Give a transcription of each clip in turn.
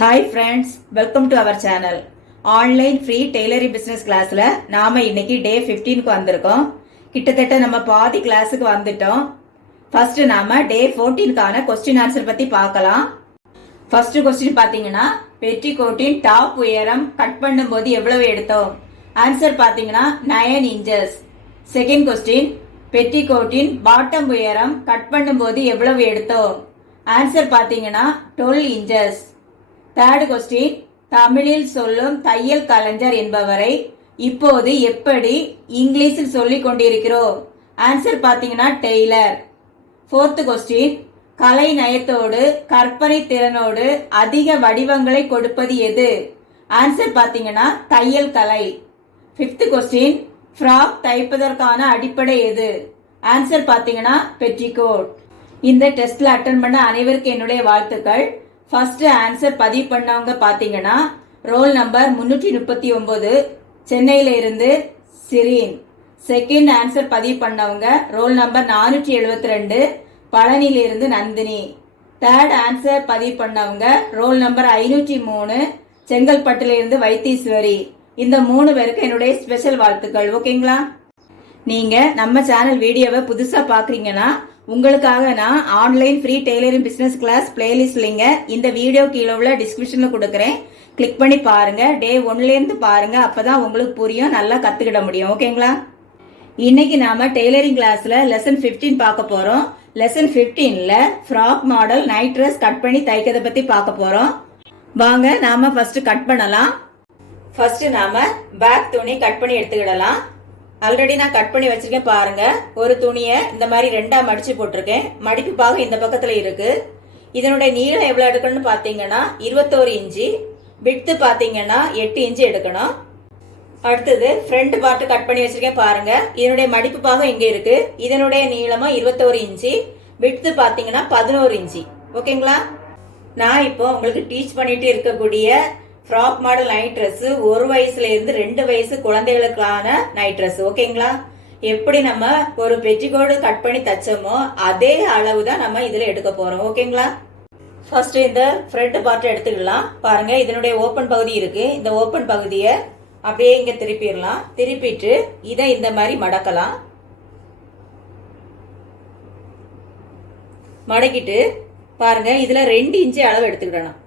Hi friends, welcome to our channel. Online free tailoring business classல நாம இன்னைக்கு day 15க்கு வந்திருக்கோம். கிட்டத்தட்ட நம்ம பாதி கிளாஸுக்கு வந்துட்டோம். ஃபர்ஸ்ட் நாம day 14க்கான கொஸ்டின் ஆன்சர் பத்தி பார்க்கலாம். ஃபர்ஸ்ட் கொஸ்டின் பாத்தீங்கன்னா பெட்டிகோட்டின் டாப் உயரம் கட் பண்ணும்போது எவ்வளவு எடுத்தோம்? ஆன்சர் பாத்தீங்கன்னா 9 inches. செகண்ட் கொஸ்டின் பெட்டிகோட்டின் பாட்டம் உயரம் கட் பண்ணும்போது எவ்வளவு எடுத்தோம்? ஆன்சர் பாத்தீங்கன்னா 12 inches. தேர்ட் கொஸ்டின் தமிழில் சொல்லும் தையல் கலைஞர் என்பவரை இப்போது எப்படி இங்கிலீஷில் சொல்லிக் கொண்டிருக்கிறோம்? ஆன்சர் பாத்தீங்கன்னா டெய்லர். ஃபோர்த் கொஸ்டின் கலை நயத்தோடு கற்பனை திறனோடு அதிக வடிவங்களை கொடுப்பது எது? ஆன்சர் பாத்தீங்கன்னா தையல் கலை. ஃபிஃப்த் கொஸ்டின் ஃப்ராக் தைப்பதற்கான அடிப்படை எது? ஆன்சர் பாத்தீங்கன்னா பெட்டிகோட். இந்த டெஸ்ட்ல அட்டன் பண்ண அனைவருக்கும் என்னுடைய வாழ்த்துக்கள். ஃபர்ஸ்ட் ஆன்சர் பதிவு பண்ணவங்க பாத்தீங்கன்னா ரோல் நம்பர் 339 சென்னையில இருந்து சிரீன். செகண்ட் ஆன்சர் பதிவு பண்ணவங்க ரோல் நம்பர் 472 பழனியில இருந்து நந்தினி. தேர்ட் ஆன்சர் பதிவு பண்ணவங்க ரோல் நம்பர் 503 செங்கல்பட்டுல இருந்து வைத்தீஸ்வரி. இந்த 3 பேருக்கு என்னுடைய ஸ்பெஷல் வாழ்த்துக்கள். ஓகேங்களா? நீங்க நம்ம சேனல் வீடியோவை புதுசா பாக்குறீங்கன்னா உங்களுக்காக நான் online free tailoring business class playlist லிங்க இந்த வீடியோ கீழே உள்ள டிஸ்கிரிப்ஷன்ல கொடுக்குறேன். கிளிக் பண்ணி பாருங்க. டே 1ல இருந்து பாருங்க. அப்பதான் உங்களுக்கு புரியும், நல்லா கத்துக்கிட முடியும். ஓகேங்களா? இன்னைக்கு நாம டெய்லரிங் கிளாஸ்ல லெசன் 15 பார்க்க போறோம். லெசன் 15ல frock model night dress cut பண்ணி தைக்கிறத பத்தி பார்க்க போறோம். வாங்க நாம ஃபர்ஸ்ட் கட் பண்ணலாம். ஃபர்ஸ்ட் நாம பேக் துணி கட் பண்ணி எடுத்துக்கிடலாம். ஆல்ரெடி நான் கட் பண்ணி வச்சிருக்கேன் பாருங்க. ஒரு துணியை இந்த மாதிரி ரெண்டா மடிச்சு போட்டிருக்கேன். மடிப்பு பாகம் இந்த பக்கத்துல இருக்கு. இதனுடைய நீளம் எவ்வளவு எடுக்கணும்னு பாத்தீங்கன்னா 21 இன்ச்சு. விட்த் பாத்தீங்கன்னா 8 இன்ச்சு எடுக்கணும். அடுத்தது ஃப்ரண்ட் பார்ட் கட் பண்ணி வச்சிருக்கேன் பாருங்க. இதனுடைய மடிப்பு பாகம் இங்க இருக்கு. இதனுடைய நீளமா 21 இன்ச்சு. விட்த் பாத்தீங்கன்னா 11 இன்ச்சு. ஓகேங்களா? நான் இப்போ உங்களுக்கு டீச் பண்ணிட்டு இருக்கக்கூடிய ஃப்ராக் மாடல் நைட் ட்ரெஸ் 1 வயசுல இருந்து 2 வயசு குழந்தைகளுக்கான நைட் ட்ரெஸ். ஓகேங்களா? எப்படி நம்ம ஒரு பெட்டிகோட் கட் பண்ணி தச்சோமோ அதே அளவு தான் நம்ம இதுல எடுக்க போறோம். ஓகேங்களா? ஃபர்ஸ்ட் இந்த ஃப்ரண்ட் பார்ட் எடுத்துக்கலாம். பாருங்க, இதனுடைய ஓபன் பகுதி இருக்கு. இந்த ஓபன் பகுதியை அப்படியே இங்க திருப்பிடலாம். திருப்பிட்டு இதை இந்த மாதிரி மடக்கலாம். மடக்கிட்டு பாருங்க, இதுல 2 இன்ச்சு அளவு எடுத்துக்கிடணும்.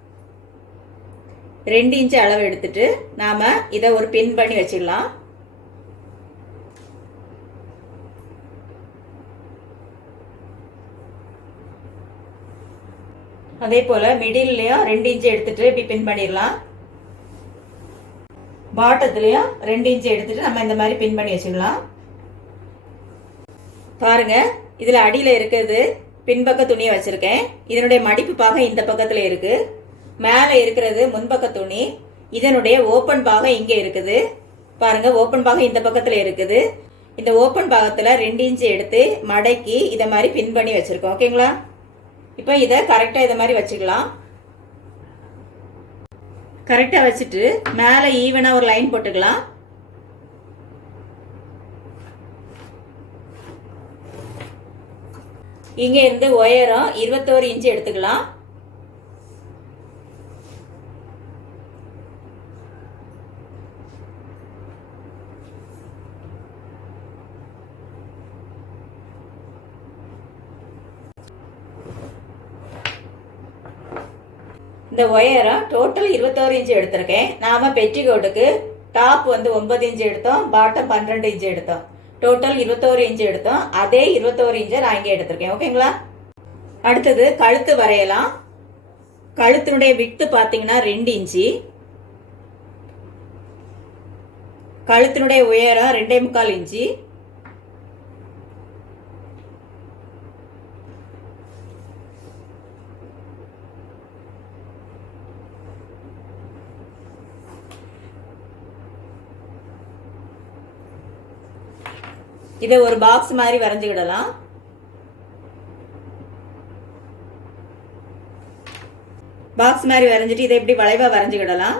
2 இன்ச்சு அளவு எடுத்துட்டு நாம இதை ஒரு பின் பண்ணி வச்சிடலாம். அதே போல மிடில்லயும் 2 இன்ச்சு எடுத்துட்டு இப்படி பின் பண்ணிடலாம். பாட்டத்திலயும் 2 இன்ச்சு எடுத்துட்டு நம்ம இந்த மாதிரி பின் பண்ணி வச்சுக்கலாம். பாருங்க, இதுல அடியில இருக்கிறது பின்பக்க துணியை வச்சிருக்கேன். இதனுடைய மடிப்பு பாகம் இந்த பக்கத்துல இருக்கு. மேல இருக்கிறது முன்பக்க துணி. இதனுடைய ஓபன் பாகம் இங்க இருக்குது. பாருங்க, ஓபன் பாகம் இந்த பக்கத்துல இருக்குது. இந்த ஓபன் பாகத்துல 2 இன்ச்சு எடுத்து மடக்கி இத மாதிரி பின் பண்ணி வச்சிருக்கோம். ஓகேங்களா? இப்ப இத கரெக்டா இத மாதிரி வச்சுக்கலாம். கரெக்டா வச்சுட்டு மேல ஈவனா ஒரு லைன் போட்டுக்கலாம். இங்க இருந்து உயரம் 21 இன்ச்சு எடுத்துக்கலாம். இந்த ஒயரம் டோட்டல் 21 இன்ச்சு எடுத்திருக்கேன். நாம பெட்டிகோட்டுக்கு டாப் 9 இன்ச்சு எடுத்தோம், பாட்டம் 12 இன்ச்சு எடுத்தோம். டோட்டல் 21 இன்ச்சு எடுத்தோம். அதே 21 இன்ச்சை நான் இங்கே எடுத்திருக்கேன். ஓகேங்களா? அடுத்தது கழுத்து வரையலாம். கழுத்தினுடைய விட்த் பாத்தீங்கன்னா 2 இன்ச்சு. கழுத்தினுடைய உயரம் 2.25 இன்ச்சு. இதை ஒரு பாக்ஸ் மாதிரி வரைஞ்சுக்கிடலாம். பாக்ஸ் மாதிரி வரைஞ்சிட்டு இதை இப்படி வளைவா வரைஞ்சுக்கிடலாம்.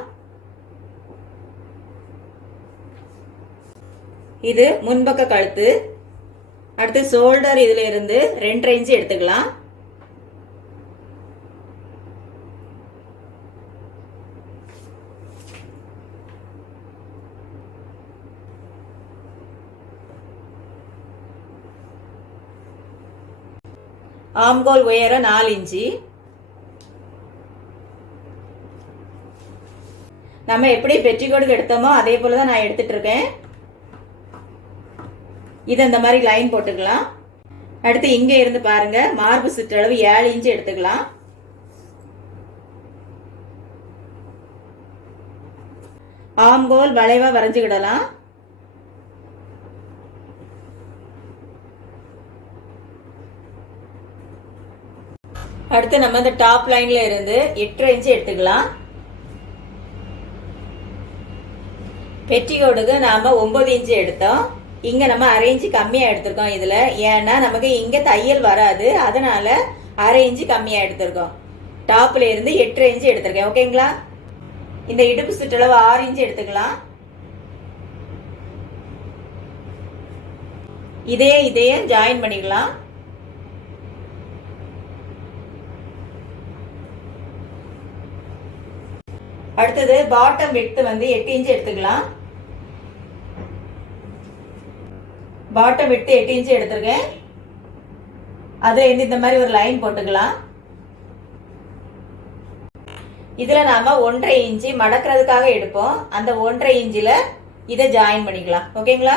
இது முன்பக்க கழுத்து. அடுத்து ஷோல்டர் இதுல இருந்து 2.5 இன்ச்சு எடுத்துக்கலாம். ஆம்கோல் உயரம் 4 இன்ச்சு. நம்ம எப்படி பெட்டிக்கோடுக்கு எடுத்தோமோ அதே போல தான் நான் எடுத்துட்டு இருக்கேன். இது இந்த மாதிரி லைன் போட்டுக்கலாம். அடுத்து இங்க இருந்து பாருங்க, மார்பு சுற்றளவு 7 இன்ச்சு எடுத்துக்கலாம். ஆம்கோல் வளைவா வரைஞ்சுக்கிடலாம். அடுத்து நம்ம இந்த டாப் லைன்ல இருந்து 8.5 இன்ச்சு எடுத்துக்கலாம். பெட்டிக்கோடுக்கு நாம 9 இன்ச்சு எடுத்தோம். இங்க நம்ம 1/2 இன்ச்சு கம்மியா எடுத்திருக்கோம் இதுல. ஏன்னா நமக்கு இங்க தையல் வராது, அதனால 1/2 இன்ச்சு கம்மியா எடுத்திருக்கோம். டாப்ல இருந்து 8.5 இன்ச்சு எடுத்திருக்கேன். ஓகேங்களா? இந்த இடுப்பு சுற்றளவு 6 இன்ச்சு எடுத்துக்கலாம். இதையே ஜாயின் பண்ணிக்கலாம். அடுத்தது பாட்டம் விட்த் வந்து 8 இன்ச்சு எடுத்துக்கலாம். பாட்டம் விட்டு 8 இன்ச்சு எடுத்திருக்கேன். அதுல இருந்து இந்த மாதிரி ஒரு லைன் போட்டுக்கலாம். இதுல நாம 1.5 இன்ச்சு மடக்கிறதுக்காக எடுப்போம். அந்த 1.5 இன்ச்சில இதை ஜாயின் பண்ணிக்கலாம். ஓகேங்களா?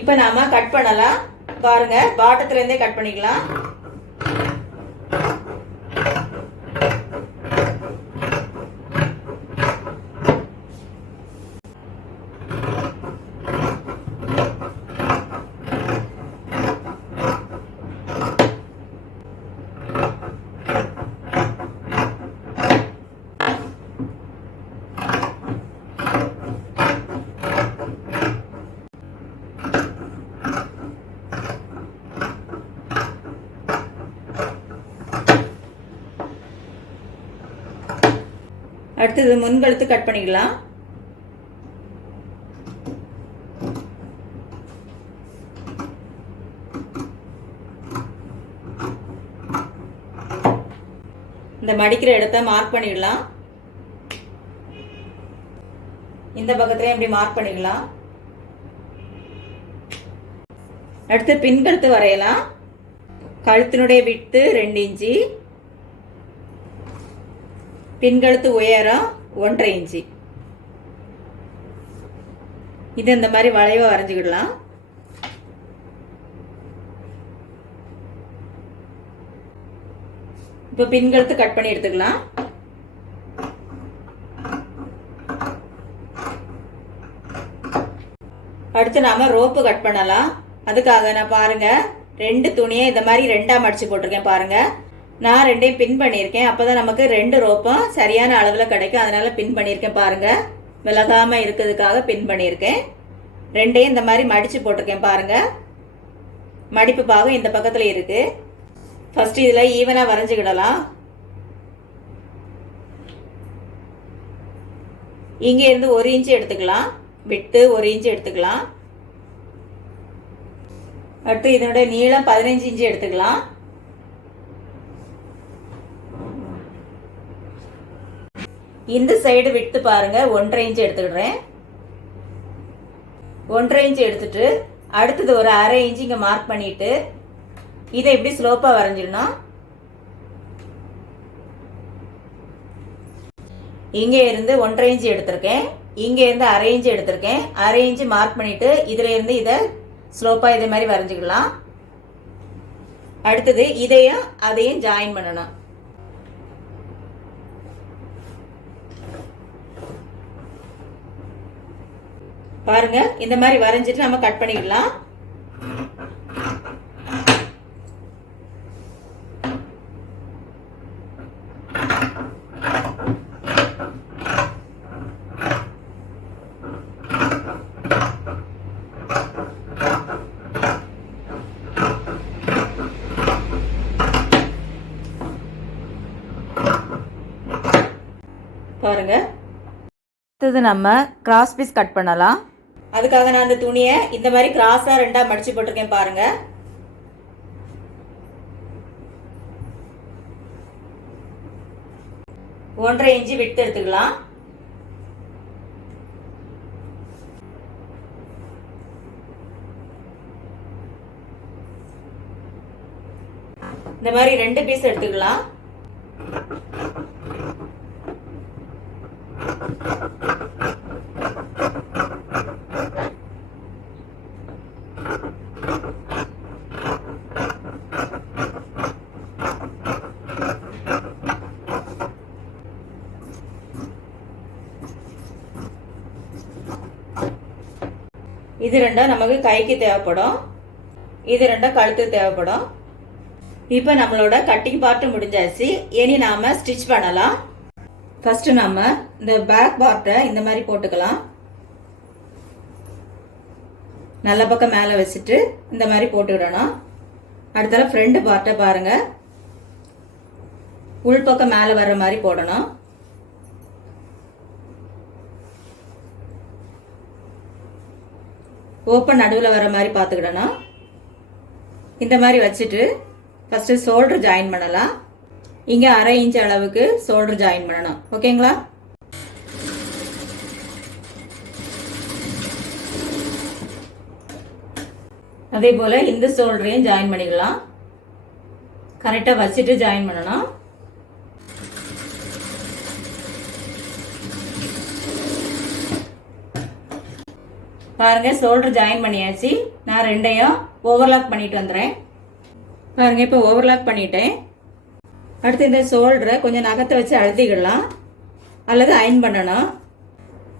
இப்ப நாம கட் பண்ணலாம். பாருங்க, பாட்டத்துல இருந்தே கட் பண்ணிக்கலாம். அடுத்தது முன்கழுத்து கட் பண்ணிக்கலாம். இந்த மடிக்கிற இடத்தை மார்க் பண்ணிடலாம். இந்த பக்கத்துலயும் இப்படி மார்க் பண்ணிக்கலாம். அடுத்து பின்கழுத்து வரையலாம். கழுத்தினுடைய விட்த் 2 இன்ச்சு, பின்கழுத்து உயரம் 1.5 இன்ச்சு. இது இந்த மாதிரி வளைவா வரைஞ்சுக்கிடலாம். இப்போ பின்கழுத்து கட் பண்ணி எடுத்துக்கலாம். அடுத்து நாம ரோப்பு கட் பண்ணலாம். அதுக்காக நான் பாருங்க 2 துணியை இந்த மாதிரி 2ஆ மடிச்சு போட்டிருக்கேன். பாருங்க, நான் 2ஐயும் பின் பண்ணியிருக்கேன். அப்பதான் நமக்கு 2 ரோப்பும் சரியான அளவுல கிடைக்கும். அதனால பின் பண்ணியிருக்கேன். பாருங்க, விலகாம இருக்கிறதுக்காக பின் பண்ணியிருக்கேன். 2ஐயும் இந்த மாதிரி மடிச்சு போட்டிருக்கேன். பாருங்க, மடிப்பு பாகம் இந்த பக்கத்துல இருக்கு. ஃபர்ஸ்ட் இதுல ஈவனா வரைஞ்சுக்கிடலாம். இங்க இருந்து 1 இன்ச்சு எடுத்துக்கலாம். விட்டு 1 இன்ச்சு எடுத்துக்கலாம். அடுத்து இதனோட நீளம் 15 இன்ச்சு எடுத்துக்கலாம். இந்த சைடு விட்டு பாருங்க 1.5 இன்ச்சு எடுத்துக்கிறேன். 1.5 இன்ச்சு எடுத்துட்டு அடுத்தது ஒரு 1/2 இன்ச்சு இங்க மார்க் பண்ணிட்டு இதை எப்படி ஸ்லோப்பா வரைஞ்சிடணும். இங்க இருந்து 1.5 இன்ச்சு எடுத்திருக்கேன். இங்க இருந்து 1/2 இன்ச்சு எடுத்திருக்கேன். 1/2 இன்ச்சு மார்க் பண்ணிட்டு இதுல இருந்து இதை ஸ்லோப்பா இதே மாதிரி வரைஞ்சுக்கலாம். அடுத்தது இதையும் அதையும் ஜாயின் பண்ணணும். பாருங்க, இந்த மாதிரி வரைஞ்சிட்டு நம்ம கட் பண்ணிக்கலாம். பாருங்க, அடுத்தது நம்ம கிராஸ் பீஸ் கட் பண்ணலாம். அதுக்காக நான் அந்த துணியை இந்த மாதிரி கிராஸா 2ஆ மடிச்சு போட்டிருக்கேன். பாருங்க, ஒன்றரை இன்ச்சு விட்டு எடுத்துக்கலாம். இந்த மாதிரி 2 பீஸ் எடுத்துக்கலாம். இது ரெண்டும் நமக்கு கைக்கு தேவைப்படும், இது ரெண்டும் கழுத்து தேவைப்படும். இப்போ நம்மளோட கட்டிங் பார்ட் முடிஞ்சாச்சு. இனி நாம ஸ்டிச் பண்ணலாம். ஃபர்ஸ்ட் நாம இந்த பேக் பார்ட்டை இந்த மாதிரி போட்டுக்கலாம். நல்ல பக்கம் மேலே வச்சுட்டு இந்த மாதிரி போட்டுவிடணும். அடுத்தால ஃப்ரண்ட் பார்ட்டை பாருங்க, உள் பக்கம் மேலே வர்ற மாதிரி போடணும். ஓப்பன் நடுவில் வர மாதிரி பார்த்துக்கிடணும். இந்த மாதிரி வச்சுட்டு ஃபர்ஸ்ட் ஷோல்டர் ஜாயின் பண்ணலாம். இங்கே 1/2 இன்ச் அளவுக்கு ஷோல்டர் ஜாயின் பண்ணணும். ஓகேங்களா? அதே போல இந்த ஷோல்டரையும் ஜாயின் பண்ணிக்கலாம். கரெக்டாக வச்சுட்டு ஜாயின் பண்ணணும். பாருங்க, ஷோல்டர் ஜாயின் பண்ணியாச்சு. நான் ரெண்டையும் ஓவர்லாக் பண்ணிட்டு வந்துடுறேன். பாருங்க, இப்போ ஓவர்லாக் பண்ணிட்டேன். அடுத்து இந்த ஷோல்டரை கொஞ்சம் நகத்தை வச்சு அழுத்திக்கிடலாம், அல்லது அயன் பண்ணணும்.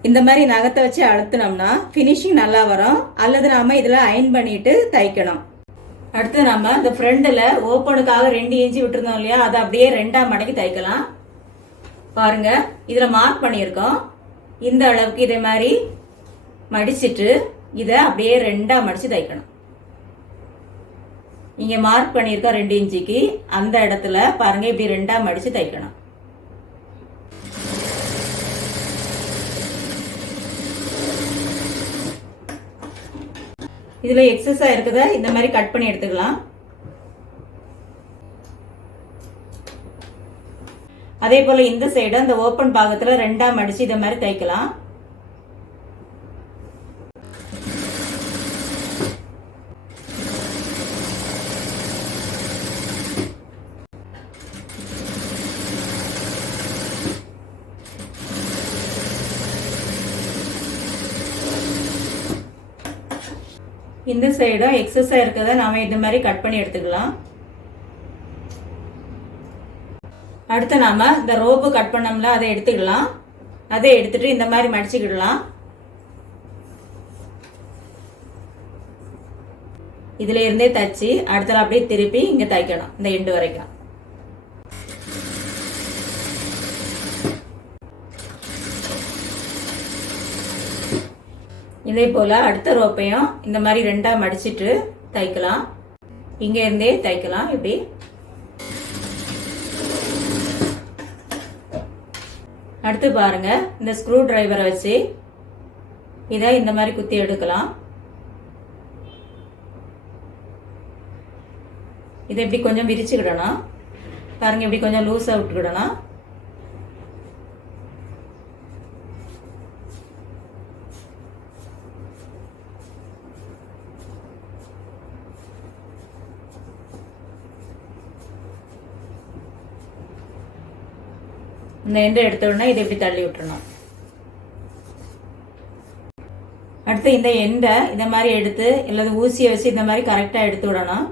இந்த மாதிரி நகத்தை வச்சு அழுத்தினோம்னா ஃபினிஷிங் நல்லா வரும், அல்லது நாம இதில் அயன் பண்ணிட்டு தைக்கணும். அடுத்து நம்ம இந்த ஃப்ரண்டில் ஓப்பனுக்காக 2 இன்ச்சு விட்டுருந்தோம் இல்லையா, அதை அப்படியே 2ஆ மடக்கி தைக்கலாம். பாருங்க, இதில் மார்க் பண்ணியிருக்கோம். இந்த அளவுக்கு இதே மாதிரி மடிச்சிட்டு இதை அப்படியே 2ஆ மடிச்சு தைக்கணும். இங்க மார்க் பண்ணியிருக்கோம் 2 இன்ச்சுக்கு, அந்த இடத்துல பாருங்க இப்படி 2ஆ மடிச்சு தைக்கணும். இதுல எக்ஸஸா இருக்குத இந்த மாதிரி கட் பண்ணி எடுத்துக்கலாம். அதே போல இந்த சைடு அந்த ஓப்பன் பாகத்துல 2ஆ மடிச்சு இதை மாதிரி தைக்கலாம். இந்த சைடும் எக்ஸஸா இருக்கிறத நாம இந்த மாதிரி கட் பண்ணி எடுத்துக்கலாம். அடுத்து நாம இந்த ரோப்பு கட் பண்ணோம்ல, அதை எடுத்துக்கலாம். அதை எடுத்துட்டு இந்த மாதிரி மடிச்சுக்கிடலாம். இதுல இருந்தே தச்சு அடுத்த அப்படியே திருப்பி இங்க தைக்கணும், இந்த எண்டு வரைக்கும். இதே போல அடுத்த ரோப்பையும் இந்த மாதிரி 2ஆ மடிச்சிட்டு தைக்கலாம். இங்க இருந்தே தைக்கலாம். இப்படி அடுத்து பாருங்க, இந்த ஸ்க்ரூ டிரைவரை வச்சு இதை இந்த மாதிரி குத்தி எடுக்கலாம். இதை இப்படி கொஞ்சம் விரிச்சுக்கிடணும். பாருங்க, இப்படி கொஞ்சம் லூஸா விட்டுக்கிடணும். இந்த எண்டை எடுத்த உடனே இதை இப்படி தள்ளி விட்டுறணும். அடுத்து இந்த எண்டை இந்த மாதிரி எடுத்து அல்லது ஊசியை வச்சு இந்த மாதிரி கரெக்டா எடுத்து விடணும்.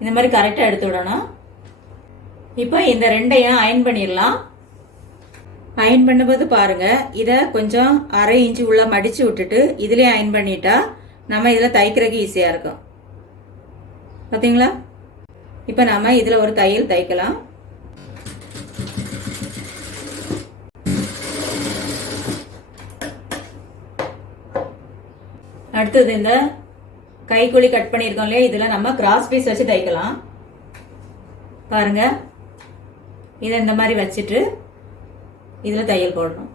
இந்த மாதிரி கரெக்டா எடுத்து விடணும். இப்போ இந்த 2ஐயும் அயன் பண்ணிடலாம். அயன் பண்ணும்போது பாருங்க, இதை கொஞ்சம் 1/2 இன்ச்சு உள்ள மடிச்சு விட்டுட்டு இதுலயே அயன் பண்ணிட்டா நம்ம இதுல தைக்கிறதுக்கு ஈஸியா இருக்கும். பாத்தீங்களா? இப்ப நாம இதுல ஒரு தையல் தைக்கலாம். அடுத்தது இந்த கைக்குழி கட் பண்ணியிருக்கோம் இல்லையா, இதுல நம்ம கிராஸ் பீஸ் வச்சு தைக்கலாம். பாருங்க, இதை இந்த மாதிரி வச்சுட்டு இதுல தையல் போடணும்.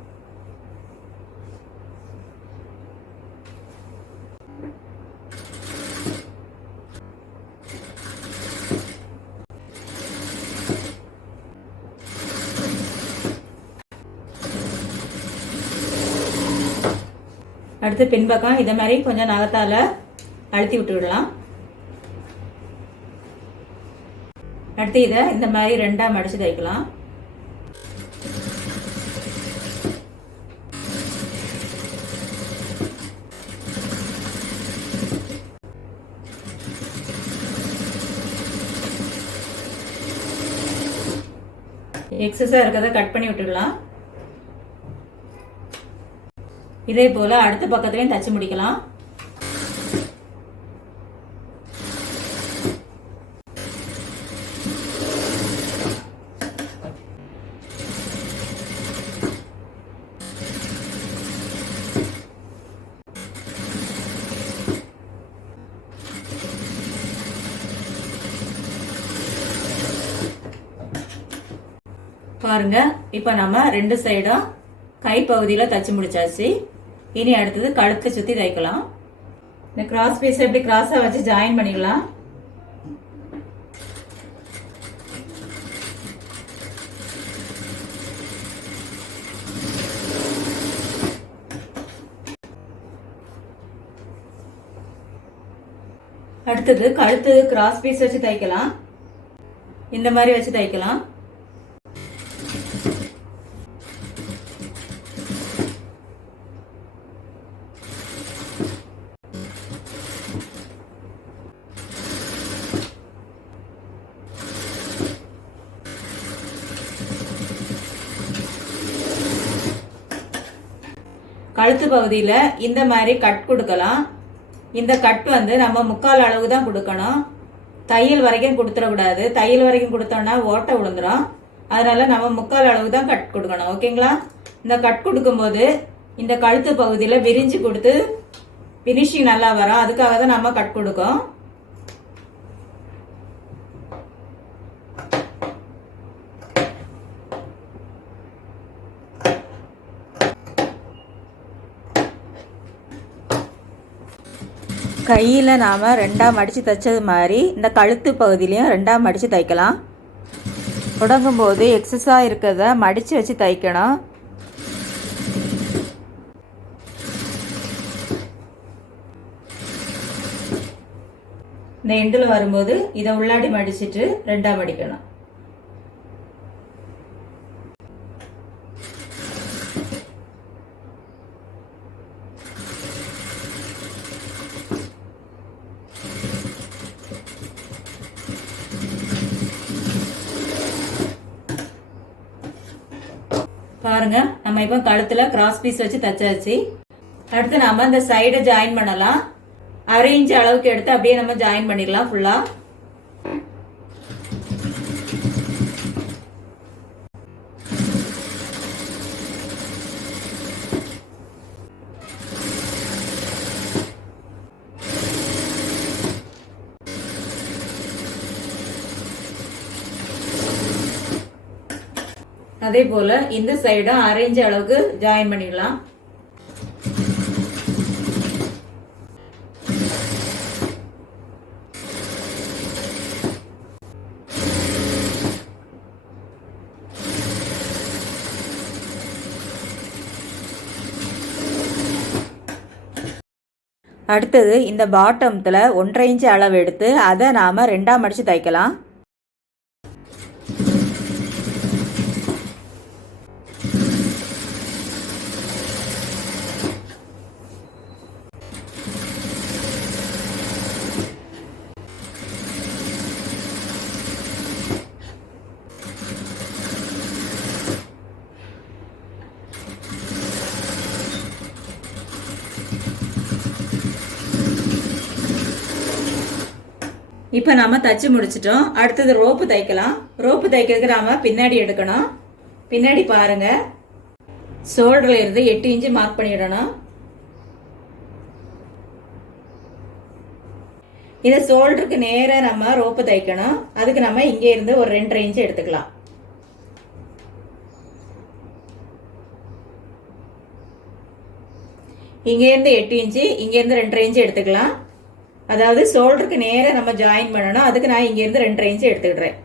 அடுத்து பின்பக்கம் இதை மாதிரி கொஞ்சம் நகத்தால அழுத்தி விட்டு விடலாம். அடுத்து இதை இந்த மாதிரி ரெண்டா மடிச்சு தைக்கலாம். எக்ஸஸா இருக்கிறத கட் பண்ணி விட்டுடலாம். இதே போல அடுத்த பக்கத்துலயும் தச்சு முடிக்கலாம். பாருங்க, இப்ப நம்ம ரெண்டு சைடும் கை பகுதியில தச்சு முடிச்சாச்சு. இனி அடுத்தது கழுத்தை சுத்தி தைக்கலாம். இந்த கிராஸ் பீஸ் எப்படி கிராஸா வச்சு ஜாயின் பண்ணிக்கலாம். அடுத்தது கழுத்து கிராஸ் பீஸ் வச்சு தைக்கலாம். இந்த மாதிரி வச்சு தைக்கலாம். கழுத்து பகுதியில இந்த மாதிரி கட் கொடுக்கலாம். இந்த கட் நம்ம முக்கால் அளவு தான் கொடுக்கணும். தையல் வரைக்கும் கொடுத்துடக்கூடாது. தையல் வரைக்கும் கொடுத்தோம்னா ஓட்டை விழுந்துடும். அதனால நம்ம முக்கால் அளவு தான் கட் கொடுக்கணும். ஓகேங்களா? இந்த கட் கொடுக்கும்போது இந்த கழுத்து பகுதியில விரிஞ்சு கொடுத்து பினிஷிங் நல்லா வரும். அதுக்காக தான் நம்ம கட் கொடுக்கோம். கையில் நாம் ரெண்டாக மடித்து தைச்சது மாதிரி இந்த கழுத்து பகுதியிலையும் ரெண்டாக மடித்து தைக்கலாம். தொடங்கும்போது எக்ஸஸாக இருக்கிறத மடித்து வச்சு தைக்கணும். இந்த எண்டில் வரும்போது இதை உள்ளாடி மடிச்சிட்டு ரெண்டாக மடிக்கணும். பாருங்க, நம்ம இப்போ கழுத்துல கிராஸ் பீஸ் வச்சு தச்சாச்சு. அடுத்து நாம இந்த சைடை ஜாயின் பண்ணலாம். 1/2 இன்ச் அளவுக்கு எடுத்து அப்படியே நம்ம ஜாயின் பண்ணிடலாம் ஃபுல்லா. அதே போல இந்த சைடும் 1/2 இன்ச் அளவுக்கு ஜாயின் பண்ணிடலாம். அடுத்தது இந்த பாட்டம்ல 1/2 இன்ச் அளவு எடுத்து அதை நாம ரெண்டா மடிச்சு தைக்கலாம். இப்போ நாம தச்சு முடிச்சிட்டோம். அடுத்தது ரோப்பு தைக்கலாம். ரோப்பு தைக்கிறதுக்கு நாம பின்னாடி எடுக்கணும். பின்னாடி பாருங்க, ஷோல்டர்ல இருந்து 8 இன்ச் மார்க் பண்ணிடணும். இந்த ஷோல்டருக்கு நேரா நம்ம ரோப்பு தைக்கணும். அதுக்கு நம்ம இங்கே இருந்து ஒரு 2.5 இன்ச் எடுத்துக்கலாம். இங்கே இருந்து 8 இன்ச்சு, இங்க இருந்து 2.5 இன்ச் எடுத்துக்கலாம். அதாவது ஷோல்டருக்கு நேரா நம்ம ஜாயின் பண்ணணும். அதுக்கு நான் இங்க இருந்து 2.5 இன்ச் எடுத்துக்கிறேன்.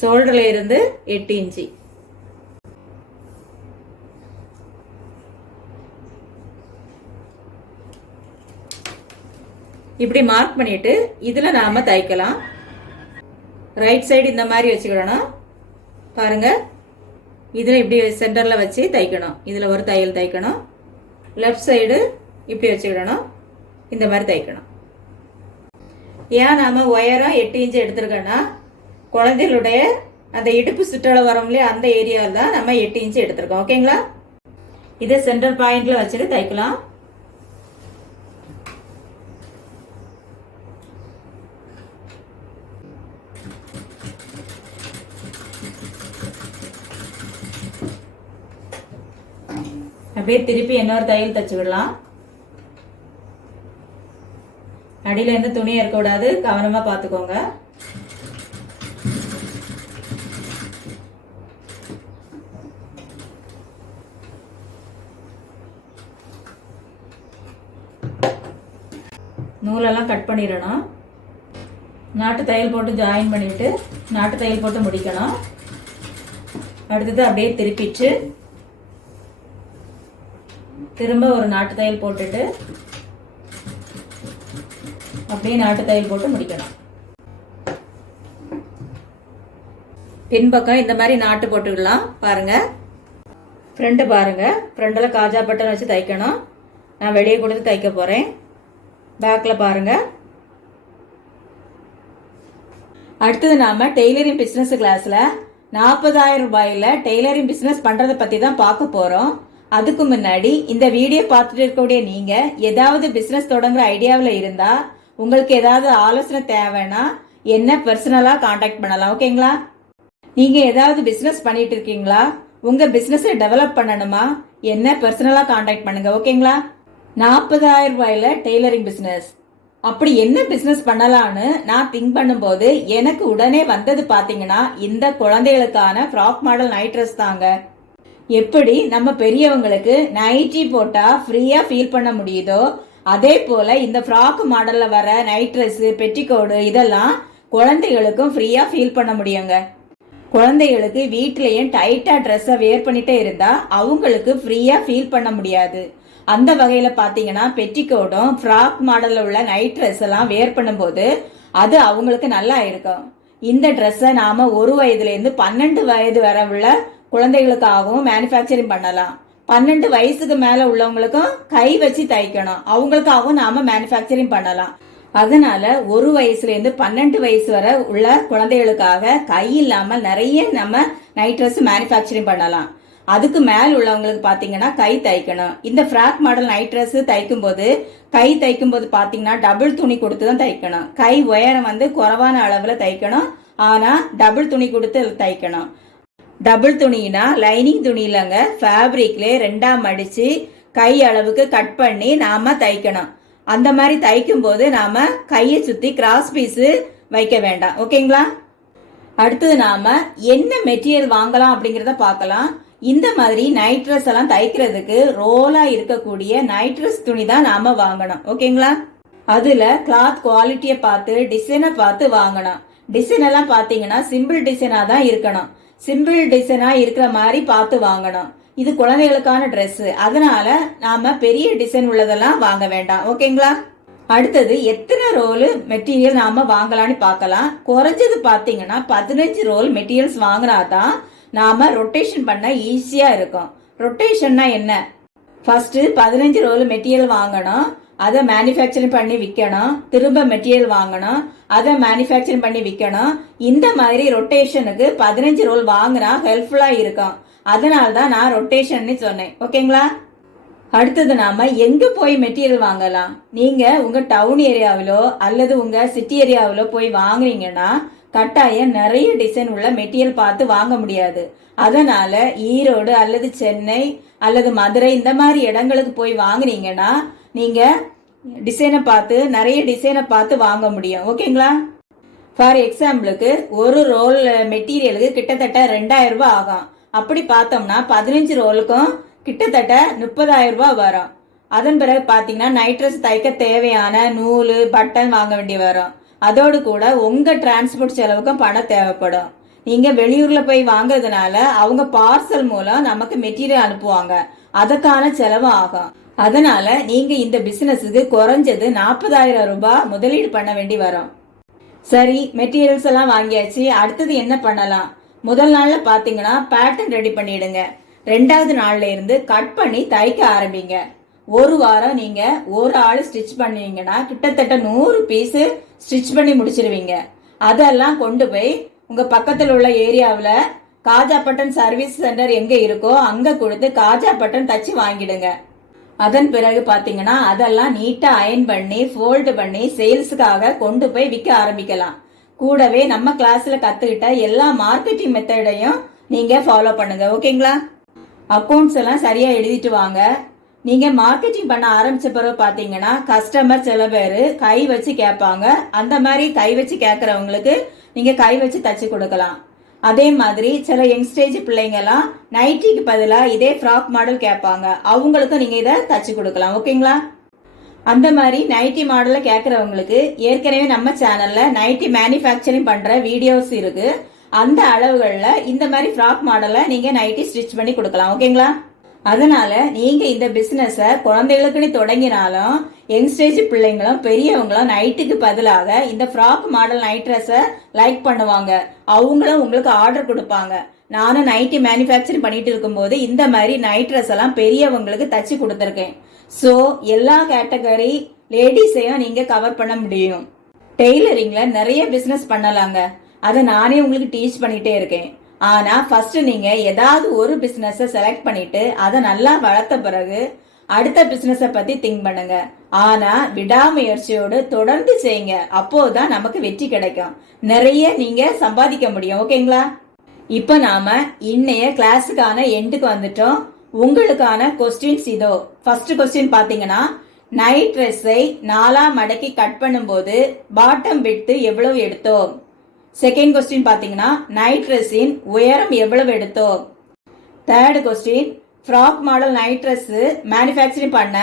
ஷோல்டர்ல இருந்து 8 இன்ச்சு. இப்படி மார்க் பண்ணிட்டு இதுல நாம தைக்கலாம். ரைட் சைடு இந்த மாதிரி வச்சுக்கிடணும். பாருங்க, இதுல இப்படி சென்டர்ல வச்சு தைக்கணும். இதுல ஒரு தையல் தைக்கணும். லெஃப்ட் சைடு இப்படி வச்சுக்கிடணும். இந்த மாதிரி தைக்கணும். ஏன் நாம உயரம் 8 இன்ச்சு எடுத்திருக்கோன்னா, குழந்தைகளுடைய அந்த இடுப்பு சுற்றளவு வரும் இல்லையா, அந்த ஏரியாவில் தான் நம்ம 8 இன்ச்சு எடுத்திருக்கோம். ஓகேங்களா? இதை சென்டர் பாயிண்ட்ல வச்சுட்டு தைக்கலாம். அப்படியே திருப்பி இன்னொரு தையல் தச்சு விடலாம். அடியில இருந்து துணி இருக்கக்கூடாது, கவனமா பாத்துக்கோங்க. நூலெல்லாம் கட் பண்ணிடணும். நாட்டு தையல் போட்டு ஜாயின் பண்ணிட்டு நாட்டு தையல் போட்டு முடிக்கணும். அடுத்தது அப்படியே திருப்பிச்சு திரும்ப ஒரு நாட்டு தையல் போட்டுட்டு அப்படியே நாட்டு தையல் போட்டு முடிக்கணும். பின்பக்கம் இந்த மாதிரி நாட்டு போட்டுக்கலாம். பாருங்க, ஃப்ரண்ட் பாருங்க, ஃப்ரண்ட்ல காஜா பட்டன் வச்சு தைக்கணும். நான் வெளியே கொடுத்து தைக்க போறேன். பேக்ல பாருங்க. அடுத்தது நாம டெய்லரிங் பிசினஸ் கிளாஸ்ல 40,000 ரூபாயில டெய்லரிங் பிசினஸ் பண்றதை பத்தி தான் பார்க்க போறோம். அதுக்கு முன்னாடி இந்த வீடியோ பார்த்துட்டு இருக்கக்கூடிய நீங்க ஏதாவது பிசினஸ் தொடங்குற ஐடியாவில் இருந்தா, உங்களுக்கு ஏதாவது ஆலோசனை தேவைன்னா என்ன பர்சனலா கான்டாக்ட் பண்ணலாம். ஓகேங்களா? நீங்க ஏதாவது பிசினஸ் பண்ணிட்டு இருக்கீங்களா, உங்க பிசினஸ் டெவலப் பண்ணணுமா, என்ன பர்சனலா கான்டாக்ட் பண்ணுங்க. ஓகேங்களா? 40,000 ரூபாயில டெய்லரிங் பிசினஸ், அப்படி என்ன பிசினஸ் பண்ணலாம்னு நான் திங்க் பண்ணும்போது எனக்கு உடனே வந்தது பாத்தீங்கன்னா இந்த குழந்தைகளுக்கான ஃப்ராக் மாடல் நைட் ட்ரெஸ் தாங்க. எப்படி நம்ம பெரியவங்களுக்கு நைட்டி போட்டா ஃப்ரீயா ஃபீல் பண்ண முடியுதோ, அதே போல இந்த ஃப்ராக் மாடல்ல வர நைட் ட்ரெஸ், பெட்டிகோடு இதெல்லாம் குழந்தைகளுக்கும் ஃப்ரீயா ஃபீல் பண்ண முடியுங்க. குழந்தைகளுக்கு வீட்லயும் டைட்டா ட்ரெஸ்ஸை வேர் பண்ணிட்டே இருந்தா அவங்களுக்கு ஃப்ரீயா ஃபீல் பண்ண முடியாது. அந்த வகையில பாத்தீங்கன்னா பெட்டிகோடும் ஃப்ராக் மாடல்ல உள்ள நைட் ட்ரெஸ் எல்லாம் வேர் பண்ணும்போது அது அவங்களுக்கு நல்லா இருக்கும். இந்த ட்ரெஸ்ஸை நாம 1 வயதுல இருந்து 12 வயது வரை உள்ள குழந்தைகளுக்காகவும் மேனுஃபேக்சரிங் பண்ணலாம். 12 வயசுக்கு மேல உள்ளவங்களுக்கும் கை வச்சு தைக்கணும், அவங்களுக்காகவும் நாம மேனுஃபேக்சரிங் பண்ணலாம். அதனால 1 வயசுல இருந்து 12 வயசு வரை உள்ள குழந்தைகளுக்காக கை இல்லாம நிறைய நம்ம நைட் ட்ரெஸ் மேனுஃபேக்சரிங் பண்ணலாம். அதுக்கு மேல உள்ளவங்களுக்கு பாத்தீங்கன்னா கை தைக்கணும். இந்த ஃப்ராக் மாடல் நைட் ட்ரெஸ் தைக்கும் போது கை தைக்கும் போது பாத்தீங்கன்னா டபுள் துணி கொடுத்து தான் தைக்கணும். கை உயரம் குறைவான அளவுல தைக்கணும், ஆனா டபுள் துணி கொடுத்து தைக்கணும். டபுள் துணினா லைனிங் துணி இல்லைங்க, ஃபேப்ரிக்ல 2ஆ மடிச்சு கை அளவுக்கு கட் பண்ணி நாம தைக்கணும். அந்த மாதிரி தைக்கும் போது நாம கையை சுத்தி கிராஸ் பீஸ் வைக்க வேண்டாம். ஓகேங்களா? அடுத்தது நாம என்ன மெட்டீரியல் வாங்கலாம் அப்படிங்கறத பார்க்கலாம். இந்த மாதிரி நைட் ட்ரெஸ் எல்லாம் தைக்கிறதுக்கு ரோலா இருக்கக்கூடிய நைட் ட்ரெஸ் துணி தான் நாம வாங்கணும். ஓகேங்களா? அதுல கிளாத் குவாலிட்டியை பார்த்து டிசைனை பார்த்து வாங்கணும். டிசைன் எல்லாம் பாத்தீங்கன்னா சிம்பிள் டிசைனா தான் இருக்கணும். சிம்பிள் டிசைனா இருக்கிற மாதிரி பார்த்து வாங்கணும். இது குழந்தைகளுக்கான ட்ரெஸ், அதனால நாம பெரிய டிசைன் உள்ளதெல்லாம் வாங்க வேண்டாம். ஓகேங்களா? அடுத்தது எத்தனை ரோல் மெட்டீரியல் நாம வாங்கலாம்னு பார்க்கலாம். குறைஞ்சது பாத்தீங்கன்னா 15 ரோல் மெட்டீரியல்ஸ் வாங்கினாதான் நாம ரொட்டேஷன் பண்ண ஈஸியா இருக்கும். ரொட்டேஷன்னா என்ன? ஃபர்ஸ்ட் 15 ரோல் மெட்டீரியல் வாங்கணும், அதை மேனுஃபேக்சரிங் பண்ணி விற்கணும். திரும்ப மெட்டீரியல் வாங்கணும், அதை மேனுஃபேக்சரிங் பண்ணி விற்கணும். இந்த மாதிரி ரொட்டேஷனுக்கு 15 ரோல் வாங்கினா ஹெல்ப்ஃபுல்லா இருக்கும். அதனால தான் நான் ரொட்டேஷன் சொன்னேன். ஓகேங்களா? அடுத்தது நாம எங்க போய் மெட்டீரியல் வாங்கலாம். நீங்க உங்க டவுன் ஏரியாவிலோ அல்லது உங்க சிட்டி ஏரியாவிலோ போய் வாங்குறீங்கன்னா கட்டாயம் நிறைய டிசைன் உள்ள மெட்டீரியல் பார்த்து வாங்க முடியாது. அதனால ஈரோடு அல்லது சென்னை அல்லது மதுரை இந்த மாதிரி இடங்களுக்கு போய் வாங்குனீங்கன்னா நீங்க டிசைனை பார்த்து நிறைய டிசைனை பார்த்து வாங்க முடியும். ஓகேங்களா? ஃபார் எக்ஸாம்பிளுக்கு ஒரு ரோல் மெட்டீரியலுக்கு கிட்டத்தட்ட 2,000 ரூபாய் ஆகும். அப்படி பார்த்தோம்னா 15 ரோலுக்கும் கிட்டத்தட்ட 30,000 ரூபாய் வரும். அதன் பிறகு பாத்தீங்கன்னா நைட் ட்ரெஸ் தைக்க தேவையான நூல், பட்டன் வாங்க வேண்டி வரும். அதோடு கூட உங்க டிரான்ஸ்போர்ட் செலவுக்கும் பணம் தேவைப்படும். நீங்க வெளியூர்ல போய் வாங்குறதுனால அவங்க பார்சல் மூலம் நமக்கு மெட்டீரியல் அனுப்புவாங்க. அதுக்கான செலவு ஆகும். அதனால நீங்க இந்த பிசினஸுக்கு குறைஞ்சது 40,000 ரூபாய் முதலீடு பண்ண வேண்டி வரும். சரி, மெட்டீரியல்ஸ் எல்லாம் வாங்கியாச்சு. அடுத்தது என்ன பண்ணலாம்? முதல் நாள்ல பாத்தீங்கன்னா பேட்டர்ன் ரெடி பண்ணிடுங்க. 2வது நாள்ல இருந்து கட் பண்ணி தைக்க ஆரம்பிங்க. ஒரு வாரம் நீங்க ஒரு ஆள் ஸ்டிச் பண்ணுவீங்கன்னா கிட்டத்தட்ட 100 பீஸ் ஸ்டிச் பண்ணி முடிச்சிருவீங்க. அதெல்லாம் கொண்டு போய் உங்க பக்கத்தில் உள்ள ஏரியாவில் காஜாப்பட்டன் சர்வீஸ் சென்டர் எங்க இருக்கோ அங்க கொடுத்து காஜாப்பட்டன் தச்சு வாங்கிடுங்க. அதன் பிறகு பாத்தீங்கன்னா அதெல்லாம் நீட்டா அயன் பண்ணி ஃபோல்டு பண்ணி சேல்ஸுக்காக கொண்டு போய் விற்க ஆரம்பிக்கலாம். கூடவே நம்ம கிளாஸ்ல கத்துக்கிட்ட எல்லா மார்க்கெட்டிங் மெத்தடையும் நீங்க ஃபாலோ பண்ணுங்க. ஓகேங்களா? அக்கௌண்ட்ஸ் எல்லாம் சரியா எழுதிட்டு வாங்க. நீங்க மார்க்கெட்டிங் பண்ண ஆரம்பிச்ச பிறகு பாத்தீங்கன்னா கஸ்டமர் சில பேர் கை வச்சு கேட்பாங்க. அந்த மாதிரி கை வச்சு கேட்கறவங்களுக்கு நீங்க கை வச்சு தச்சு கொடுக்கலாம். அதே மாதிரி சில யங்ஸ்டேஜ் பிள்ளைங்க எல்லாம் நைட்டிக்கு பதிலா இதே ஃப்ராக் மாடல் கேட்பாங்க. அவங்களுக்கும் நீங்க இதை தச்சு கொடுக்கலாம். ஓகேங்களா? அந்த மாதிரி நைட்டி மாடல்ல கேட்கறவங்களுக்கு ஏற்கனவே நம்ம சேனல்ல நைட்டி மேனுஃபேக்சரிங் பண்ற வீடியோஸ் இருக்கு. அந்த அளவுகள்ல இந்த மாதிரி ஃப்ராக் மாடலை நீங்க நைட்டி ஸ்டிச் பண்ணி கொடுக்கலாம். ஓகேங்களா? அதனால நீங்க இந்த பிசினஸ குழந்தைகளுக்குன்னு தொடங்கினாலும் யங்ஸ்டேஜ் பிள்ளைங்களும் பெரியவங்களும் நைட்டுக்கு பதிலாக இந்த ஃப்ராக் மாடல் நைட் ட்ரெஸ்ஸை லைக் பண்ணுவாங்க. அவங்களும் உங்களுக்கு ஆர்டர் கொடுப்பாங்க. நானும் நைட்டி மேனுஃபேக்சரிங் பண்ணிட்டு இருக்கும்போது இந்த மாதிரி நைட் ட்ரெஸ் எல்லாம் பெரியவங்களுக்கு தச்சு கொடுத்துருக்கேன். ஸோ எல்லா கேட்டகரி லேடிஸையும் நீங்க கவர் பண்ண முடியும். டெய்லரிங்ல நிறைய பிசினஸ் பண்ணலாங்க. அதை நானே உங்களுக்கு டீச் பண்ணிட்டே இருக்கேன். ஆனா ஃபர்ஸ்ட் நீங்க ஏதாவது ஒரு பிசினஸ் செலக்ட் பண்ணிட்டு அதை நல்லா வளர்த்த பிறகு அடுத்த பிசினஸ் பத்தி திங்க் பண்ணுங்க. ஆனா விடாமுயற்சியோடு தொடர்ந்து செய்யுங்க. அப்போதான் நமக்கு வெற்றி கிடைக்கும். நிறைய நீங்க சம்பாதிக்க முடியும். ஓகேங்களா? இப்ப நாம இன்னைய கிளாஸுக்கான எண்டுக்கு வந்துட்டோம். உங்களுக்கான கொஸ்டின்ஸ் இதோ. ஃபர்ஸ்ட் கொஸ்டின் பாத்தீங்கன்னா, நைட் ட்ரெஸ்ஸை 4ஆ மடக்கி கட் பண்ணும்போது பாட்டம் விட்த் எவ்வளவு எடுத்தோம்? செகண்ட் கொஸ்டின் பாத்தீங்கன்னா, நைட் ட்ரெஸ்ஸின் உயரம் எவ்வளவு எடுத்தோம்? Third question, frock model night dress manufacturing பண்ண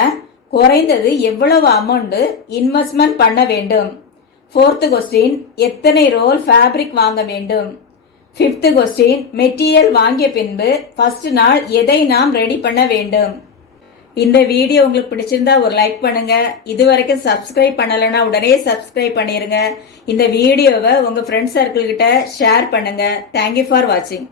குறைந்தது எவ்வளவு அமௌண்ட் இன்வெஸ்ட்மெண்ட் பண்ண வேண்டும்? ஃபோர்த் கொஸ்டின், எத்தனை ரோல் ஃபேப்ரிக் வாங்க வேண்டும்? ஃபிஃப்த் கொஸ்டின், மெட்டீரியல் வாங்கிய பின்பு ஃபர்ஸ்ட் நாள் எதை நாம் ரெடி பண்ண வேண்டும்? இந்த வீடியோ உங்களுக்கு பிடிச்சிருந்தா ஒரு லைக் பண்ணுங்க. இது வரைக்கும் சப்ஸ்கிரைப் பண்ணலைன்னா உடனே சப்ஸ்கிரைப் பண்ணிருங்க. இந்த வீடியோவை உங்க ஃப்ரெண்ட்ஸ் சர்க்கிள் கிட்ட ஷேர் பண்ணுங்க. தேங்க்யூ ஃபார் வாட்சிங்.